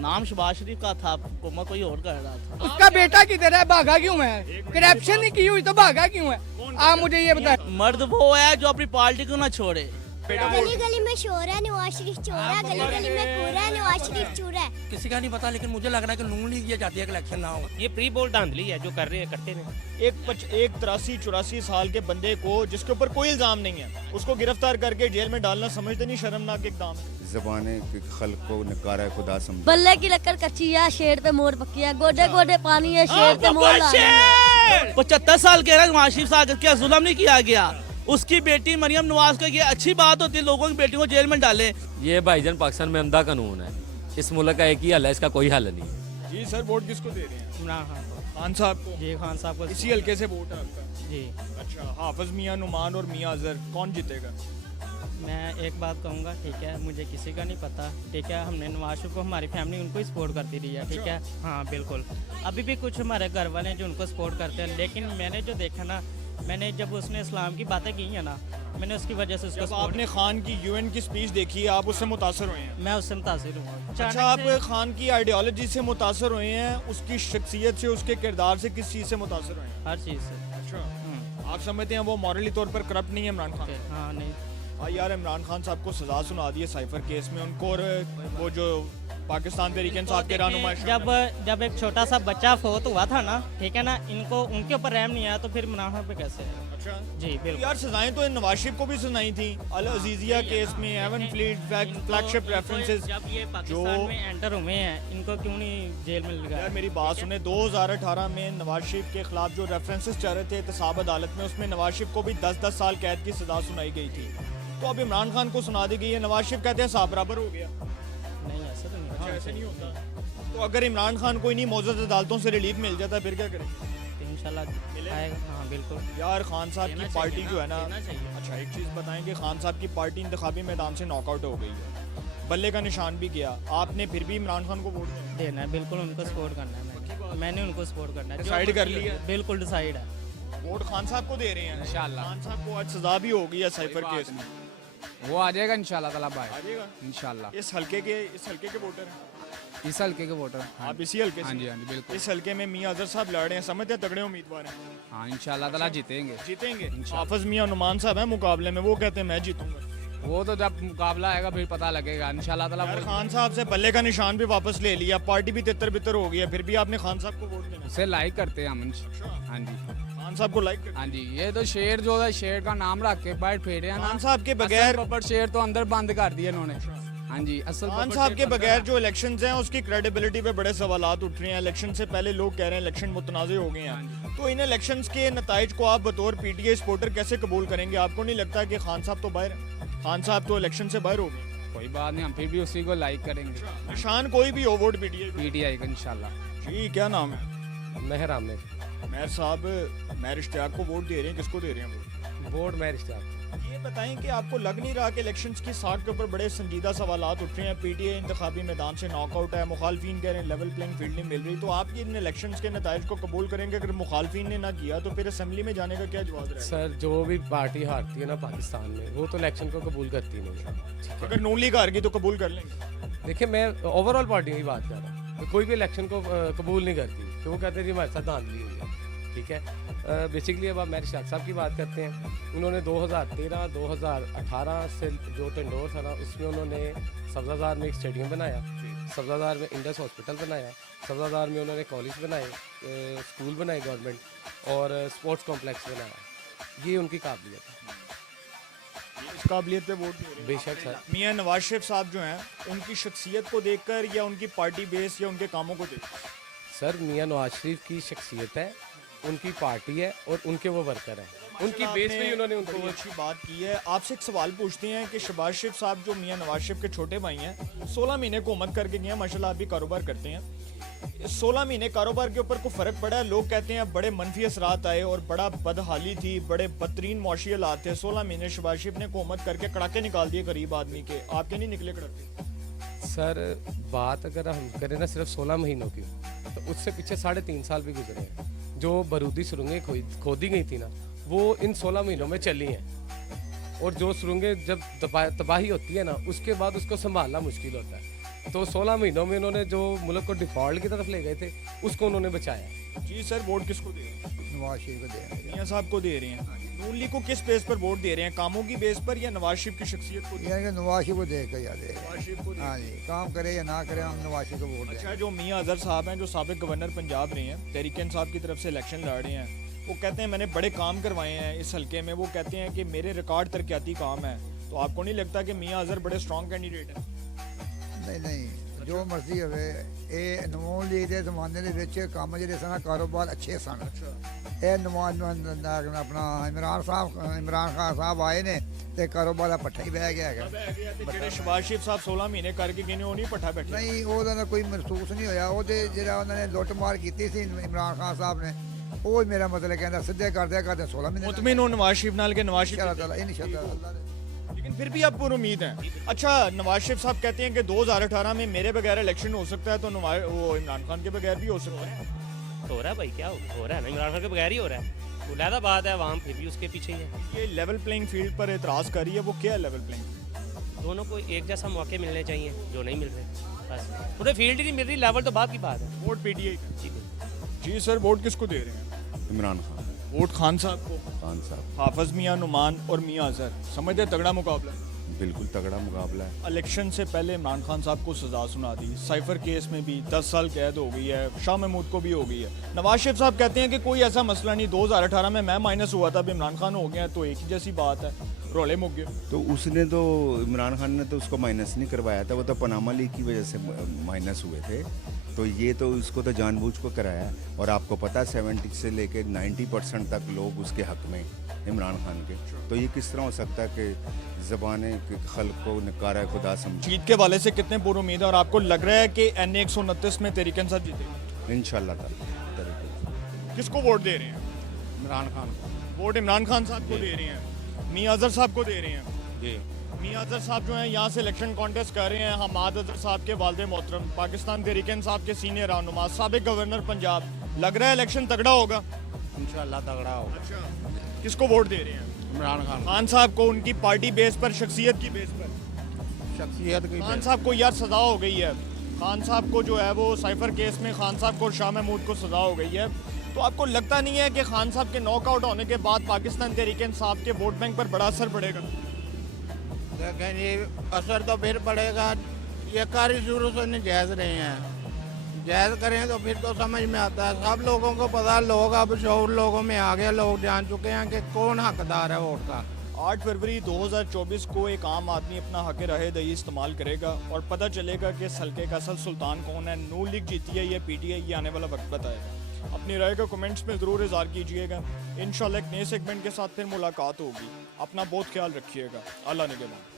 नाम शबाज शरीफ का था, हुकूमत कोई और कर रहा था। उसका बेटा किधर है, भागा क्यों है? करप्शन नहीं की हुई तो भागा क्यों है? आप मुझे ये बताएं। मर्द वो है जो अपनी पार्टी को ना छोड़े। गली गली में शोर है, नवाज शरीफ चोर है, गली गली में कूड़ा है, नवाज शरीफ चोर है। किसी का नहीं पता, लेकिन मुझे लग रहा है कि नून लीग ये चाहती है कि इलेक्शन ना हो। ये प्री बोल धांधली है जो कर रहे हैं, करते रहे। एक 83-84 साल के बंदे को जिसके ऊपर कोई इल्जाम नहीं है उसको गिरफ्तार करके जेल में डालना समझते नहीं शर्मनाक इकदाम। ज़बाने के खल्क को नकारा खुदा समझ। बल्ले की लक्कड़ कच्ची है, शेर पे मोर पक्की है, गोडे गोडे पानी है, शेर पे मोर ला है। 75 साल के नवाज शरीफ साहब क्या जुल्म नहीं किया गया? उसकी बेटी मरियम नवाज को, ये अच्छी बात होती है लोगों की बेटियों को जेल में डाले। ये भाईजान पाकिस्तान में अंधा कानून है, इस मुल्क का एक ही हल है, इसका कोई हल नहीं है। जी सर, वोट किसको दे रहे हैं? इमरान खान। खान साहब को? जी खान साहब को। इसी हल्के से वोट है आपका? जी। अच्छा, हाफिज मियां नुमान और मियां अजहर कौन जीतेगा? मैं एक बात कहूँगा, ठीक है, मुझे किसी का नहीं पता, ठीक है, हमने नवाज शरीफ को, हमारी फैमिली उनको ही सपोर्ट करती रही है, ठीक है, हाँ बिल्कुल। अभी भी कुछ हमारे घर वाले हैं जो उनको सपोर्ट करते हैं, लेकिन मैंने जो देखा ना, मैंने जब उसने इस्लाम की बातें की है ना, मैंने उसकी वजह से उसको जब आपने खान की यूएन की स्पीच देखी है, आप उससे मुतासर हुए हैं? मैं उससे मुतासिर हूँ। अच्छा, आप खान की आइडियोलॉजी से मुतासर हुए हैं, उसकी शख्सियत से, उसके किरदार से, किस चीज़ से मुतासर हुए हैं? हर चीज़ से। अच्छा, आप समझते हैं वो मॉरली तौर पर करप्ट नहीं है इमरान खान? हाँ नहीं। हाँ यार, इमरान खान साहब को सजा सुना दी है साइफर केस में उनको, और वो जो पाकिस्तान तहरीक इंसाफ के रहनुमा जब एक छोटा सा बच्चा फोत हुआ था ना, ठीक है ना, इनको उनके ऊपर रहम नहीं आया तो फिर इमरान खान पे कैसे है? अच्छा जी बिल्कुल। यार, सजाएं तो नवाज शरीफ को भी सुनाई थी, अल अजीजिया केस में, हेवन फ्लीट फ्लैगशिप रेफरेंसेस। जब ये पाकिस्तान में एंटर हुए हैं, इनको क्यों नहीं जेल में लगाया? यार मेरी बात सुने, 2018 में नवाज शरीफ के खिलाफ जो रेफरेंसेस चल रहे थे एहतसाब अदालत में, उसमें नवाज शरीफ को भी 10-10 साल कैद की सजा सुनाई गई थी। तो अब इमरान खान को सुना दी गई है, नवाज शरीफ कहते हैं साहब बराबर हो गया। नहीं, ऐसा तो नहीं। अच्छा, ऐसे नहीं होता। तो अगर इमरान खान को इन्हीं मौजूद अदालतों से रिलीफ मिल जाता है फिर क्या करेंगे? इंशाल्लाह आएगा। हाँ बिल्कुल। यार खान साहब की पार्टी जो है ना, अच्छा एक चीज़ बताएं कि खान साहब की पार्टी इंतखाबी मैदान से नॉकआउट हो गई है, बल्ले का निशान भी गया, आपने फिर भी इमरान खान को वोट देना है? बिल्कुल उनको सपोर्ट करना है, मैंने उनको सपोर्ट करना है। डिसाइड कर लिया? बिल्कुल डिसाइड है। वोट खान साहब को दे रहे हैं इंशाल्लाह। खान साहब को आज सजा भी हो गई है साइफर केस में, वो आ जाएगा इंशाल्लाह ताला भाई, आ जाएगा इंशाल्लाह। इस हल्के के वोटर हैं इस हल्के के वोटर। आप इसी हल्के से? हाँ जी, हाँ जी बिल्कुल। इस हल्के में मियां अजहर साहब लड़ रहे हैं, समझते हैं तगड़े उम्मीदवार हैं। हाँ इंशाल्लाह ताला जीतेंगे। हाफिज मियां नुमान साहब हैं मुकाबले में, वो कहते हैं मैं जीतूंगा। वो तो जब मुकाबला आएगा फिर पता लगेगा इंशाल्लाह ताला। यार खान साहब से बल्ले का निशान भी वापस ले लिया, पार्टी भी तितर बितर हो गई है, फिर भी आपने खान साहब को वोट देना? उसे लाइक करते हैं हम। हाँ जी, खान साहब को लाइक? हाँ जी, ये तो शेर जो है, शेर का नाम रख के बैठ फेरे खान साहब के बगैर शेर तो अंदर बंद कर दिए इन्होंने। हाँ जी, असल खान साहब के बगैर जो इलेक्शंस हैं उसकी क्रेडिबिलिटी पे बड़े सवालात उठ रहे हैं। इलेक्शन से पहले लोग कह रहे हैं इलेक्शन मुतनाज़े हो गए हैं, तो इन इलेक्शंस के नताइज को आप बतौर पीटीआई सपोर्टर कैसे कबूल करेंगे? आपको नहीं लगता कि खान साहब तो बाहर, खान साहब तो इलेक्शन से बाहर हो गए? कोई बात नहीं, हम फिर भी उसी को लाइक करेंगे। निशान कोई भी हो, वोट पीटीआई का इंशाल्लाह। जी, क्या नाम है? मेहर आमिर। मेहर साहब, मेहर इश्तियाक को वोट दे रहे हैं, किसको दे रहे हैं वोट मेहर इश्तियाक। ये बताएं कि आपको लग नहीं रहा कि इलेक्शंस की साख के ऊपर बड़े संजीदा सवालात उठ रहे हैं? पीटीआई इंतखाबी मैदान से नॉकआउट है, मुखालफिन कह रहे हैं लेवल प्लेइंग फील्ड नहीं मिल रही, तो आप ये इन इलेक्शंस के नताइज को कबूल करेंगे? अगर मुखालफिन ने ना किया तो फिर असेंबली में जाने का क्या जवाब रहेगा? सर, जो भी पार्टी हारती है ना पाकिस्तान में, वो तो इलेक्शन को कबूल करती नहीं है। अगर नून लीग हार गई तो कबूल कर लेंगे? देखिए, मैं ओवरऑल पार्टी की बात कर रहा हूँ, तो कोई भी इलेक्शन को कबूल नहीं करती, तो वो कहते हैं जी हमारे साथ धांधली हुई है। ठीक है, बेसिकली अब आप मेहर इश्तियाक साहब की बात करते हैं। उन्होंने 2013-2018 से जो टेंडोर था ना, उसमें उन्होंने सब्जादार में एक स्टेडियम बनाया, सब्जादार में इंडस हॉस्पिटल बनाया, सब्जादार में उन्होंने कॉलेज बनाए, स्कूल बनाए गवर्नमेंट, और स्पोर्ट्स कॉम्प्लेक्स बनाया। ये उनकी काबिलियत है। इस काबिलियत पे वोट दे रहे हैं? बेशक सर। मियां नवाज शरीफ साहब जो हैं, उनकी शख्सियत को देखकर या उनकी पार्टी बेस या उनके कामों को देखकर? सर, मियां नवाज शरीफ की शख्सियत है, उनकी पार्टी है, और उनके वो वर्कर हैं, उनकी बेस पे ही उन्होंने उनको बड़ी अच्छी बात की है। आपसे एक सवाल पूछते हैं कि शहबाज शरीफ साहब जो मियां नवाज शरीफ के छोटे भाई हैं, 16 महीने हुकूमत करके गए हैं, माशाल्लाह आप भी कारोबार करते हैं, 16 महीने कारोबार के ऊपर को फ़र्क पड़ा है? लोग कहते हैं बड़े मनफी असरात आए और बड़ा बदहाली थी, बड़े बदतरीन मौशी हालात थे, 16 महीने शहबाज शरीफ ने हुकूमत करके कड़ाके निकाल दिए गरीब आदमी के, आपके नहीं निकले कड़ाके? सर, बात अगर हम करें ना सिर्फ 16 महीनों की, तो उससे पीछे 3.5 साल भी गुजरे हैं। जो बारूदी सुरंगें खोदी गई थी ना, वो इन 16 महीनों में चली हैं, और जो सुरंगें जब तबाही होती है ना, उसके बाद उसको संभालना मुश्किल होता है। तो 16 महीनों में उन्होंने जो मुल्क को डिफॉल्ट की तरफ ले गए थे उसको उन्होंने बचाया। जी सर, वोट किसको दे रहे हैं? नवाज शरीफ को दे रहे हैं। मियां साहब को दे रहे हैं। नून लीग को किस बेस पर वोट दे रहे हैं, कामों की बेस पर या नवाज शरीफ की शख्सियत को? यानी कि नवाज शरीफ को देख कर याद है। नवाज शरीफ को दे- हाँ जी, काम करे या ना करे, हम नवाज शरीफ को वोट दें। अच्छा, जो मियां अजहर साहब हैं, जो साबिक गवर्नर पंजाब रहे हैं, तहरीक इंसाफ की तरफ से इलेक्शन लड़ रहे हैं, वो कहते हैं मैंने बड़े काम करवाए हैं इस हल्के में। वो कहते हैं कि मेरे रिकॉर्ड तरक्याती काम है। तो आपको नहीं लगता कि मियां अजहर बड़े स्ट्रॉन्ग कैंडिडेट हैं? नहीं नहीं, जो मर्जी होवे, ਇਹ ਨਵਾਂ ਲੀਗ ਦੇ ਜ਼ਮਾਨੇ ਦੇ ਵਿੱਚ ਕੰਮ ਜਿਹੜੇ ਸਨ ਕਾਰੋਬਾਰ ਅੱਛੇ ਸਨ। ਇਹ ਨਵਾਂ ਆਪਣਾ ਇਮਰਾਨ ਖਾਨ ਸਾਹਿਬ ਆਏ ਨੇ ਤੇ ਕਾਰੋਬਾਰ ਦਾ ਪੱਠਾ ਹੀ ਬਹਿ ਗਿਆ ਹੈਗਾ। ਜਿਹੜੇ ਸ਼ਬਾਜ਼ ਸ਼ਰੀਫ ਸਾਹਿਬ 16 ਮਹੀਨੇ ਕਰਕੇ ਗਏ ਨੇ ਉਹ ਨਹੀਂ ਪੱਠਾ ਬੈਠੇ? ਨਹੀਂ, ਉਹਦਾ ਤਾਂ ਕੋਈ ਮਹਿਸੂਸ ਨਹੀਂ ਹੋਇਆ। ਉਹਦੇ ਜਿਹੜਾ ਉਹਨਾਂ ਨੇ ਲੁੱਟ ਮਾਰ ਕੀਤੀ ਸੀ ਇਮਰਾਨ ਖਾਨ ਸਾਹਿਬ ਨੇ, ਉਹ ਮੇਰਾ ਮਤਲਬ ਕਹਿੰਦਾ ਸਿੱਧੇ ਕਰਦੇ 16 ਮਹੀਨੇ मुतमिन हो नवाज शरीफ नाल के नवाज इंशाअल्लाह शरीफ, ताला इंशाअल्लाह। लेकिन फिर भी आपको उम्मीद है? अच्छा, नवाज शरीफ साहब कहते हैं कि 2018 में मेरे बगैर इलेक्शन हो सकता है, तो वो इमरान खान के बगैर भी हो सकता है। हो रहा है भाई, क्या हो रहा है ना, इमरान खान के बगैर ही हो रहा है। उलहदा बात है, आवाम फिर भी उसके पीछे ही है। ये लेवल प्लेइंग फील्ड पर एतराज़ कर रही है, वो क्या है लेवल प्लेइंग? दोनों को एक जैसा मौके मिलने चाहिए, जो नहीं मिल रहे। बस उन्हें फील्ड ही नहीं मिल रही, लेवल तो बात की बात है। वोट पीटीआई का। जी बिल्कुल। जी सर, वोट किसको दे रहे हैं? इमरान खान। वोट खान साहब को। खान साहब हाफिज मियां नुमान और मियां अजहर, समझते तगड़ा मुकाबला है। बिल्कुल तगड़ा मुकाबला है। इलेक्शन से पहले इमरान खान साहब को सजा सुना दी, साइफर केस में भी 10 साल कैद हो गई है, शाह महमूद को भी हो गई है। नवाज शरीफ साहब कहते हैं कि कोई ऐसा मसला नहीं, 2018 में मैं माइनस हुआ था, अब इमरान खान हो गया, तो एक ही जैसी बात है, रोले मुक गए। तो उसने तो इमरान खान ने तो उसको माइनस नहीं करवाया था, वो तो पनामा लीग की वजह से माइनस हुए थे। तो ये तो उसको तो जानबूझ को कराया। और आपको पता 70 से लेके 90% तक लोग उसके हक में इमरान खान के। तो ये किस तरह हो सकता है कि ज़बाने खल्क को नकारा खुदा समझ। जीत के वाले से कितने पूरी उम्मीद है और आपको लग रहा है कि NA 129 में तहरीक इंसाफ जीतेगा? इंशाल्लाह ताला। किसको वोट दे रहे हैं? इमरान खान को। वोट इमरान खान साहब को दे रहे हैं, मियां अजहर साहब को दे रहे हैं। जी, मियां अजहर साहब जो हैं यहाँ से इलेक्शन कॉन्टेस्ट कर रहे हैं। हमाद अजहर साहब के वालिद मोहतरम, पाकिस्तान तहरीक इंसाफ के सीनियर रहनुमा, साबिक गवर्नर पंजाब। लग रहा है इलेक्शन तगड़ा होगा। इंशाल्लाह तगड़ा होगा। अच्छा, किसको वोट दे रहे हैं? इमरान खान। खान साहब को, उनकी पार्टी बेस पर, शख्सियत की बेस पर। शख्सियत की खान साहब को यार सजा हो गई है। खान साहब को जो है वो साइफर केस में खान साहब को और शाह महमूद को सजा हो गई है। तो आपको लगता नहीं है कि खान साहब के नॉकआउट होने के बाद पाकिस्तान तहरीक इंसाफ के वोट बैंक पर बड़ा असर पड़ेगा? देखें जी, असर तो फिर पड़ेगा। ये कार्य शुरू से नजायज़ रहे हैं, जायज़ करें तो फिर तो समझ में आता है। सब लोगों को पता, लोग अब शौर लोगों में आ गए, लोग जान चुके हैं कि कौन हकदार है वोट का। 8 फरवरी 2024 को एक आम आदमी अपना हक राहे दही इस्तेमाल करेगा और पता चलेगा कि इस हल्के का असल सुल्तान कौन है। नून लीग जीती है या PTI, ये आने वाला वक्त बताएगा। अपनी राय को कमेंट्स में ज़रूर इज़हार कीजिएगा। इंशाल्लाह एक नए सेगमेंट के साथ फिर मुलाकात होगी। अपना बहुत ख्याल रखिएगा। अल्लाह निगहबान।